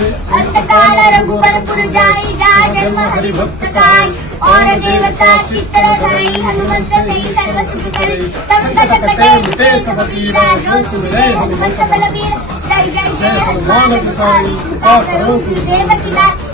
अंतकाल रघुबरपुर जाई जा जन्म हरि भक्त काई और देवता चित्र धाई हनुमंत सही सर्व सुख करे संकट कटे मिटे सब पीरा जो सुमिरे हनुमंत बलबीर। जय जय जय हनुमान गोसाई कृपा करो की देव की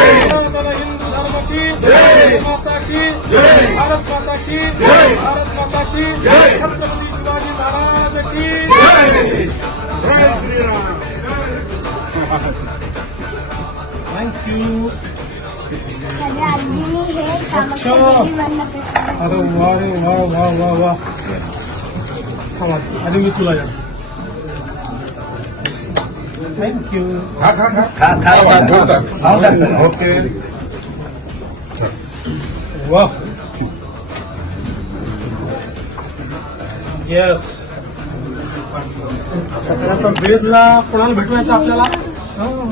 माता की भारत माता की भारत माता की छत्रपति शिवाजी महाराज की थँक्यू हे कामकरी वर्ण कृष्ण अरे वा रे वा वा वा वा थांबा आधी मी तुला या थँक्यू खा खा खा खा खा खाऊ टाक. खाऊ टाक सर. Okay Wow. Yes. सगळ्यात भेटवायचं आपल्याला हो.